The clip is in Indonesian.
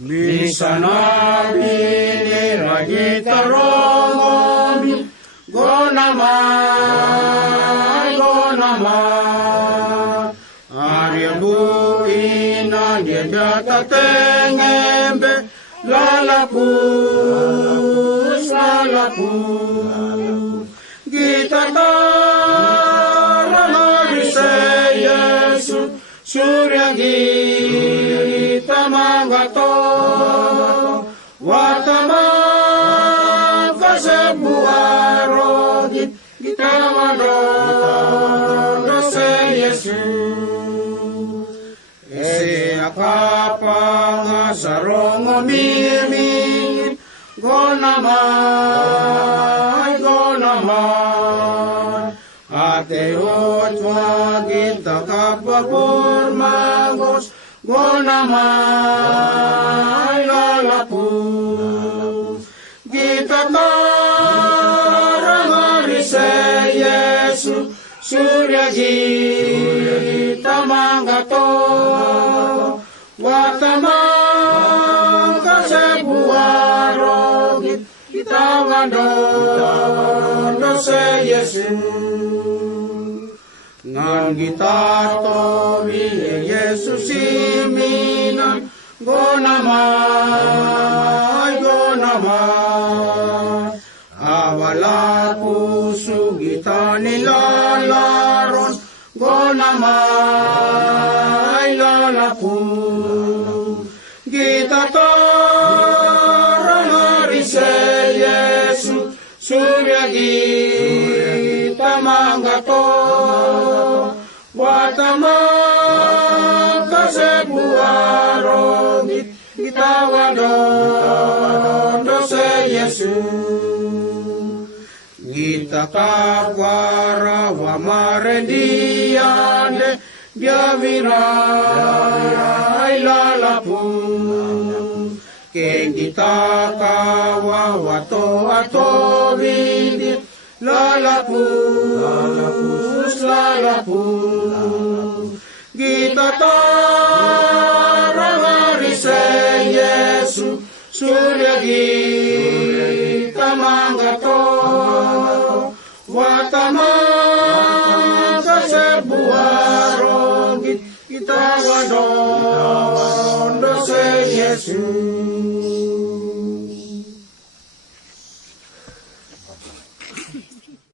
Misana bini ragita romomi, gonama, Arya buina nyedata tengembe, lalapus, Gita tarangarise Yesu, Surya Gita Mangato, Wataman Kasebuaro, Gita Madondo se Yesu. Ese akapanga sarongo mimi, Gonamai, Ateot magita kapapur magos, Gonamai, lalapus. Gita tarangarise Yesu, Surya Gita Mangato, Watamang Kasebuaro, Gita Madondo se Yesu. Ngan kita tobi Yesus iminan, Gonamai, awala puso kita nilalaron, Gonamai, lalapus. Kita tarangarise Yesu, Surya Gita Mangato, Watamang Kasebuaro, Gita Wadondo se Yesu. Gita kakwara wa marendiane, Biavirai lalapus. Keng kita kawa wato vindi, lalapus. Gita tarangarise Yesu, Surya Gita Mangato, Watamang Kasebuaro, Gita Wadondo se Yesu.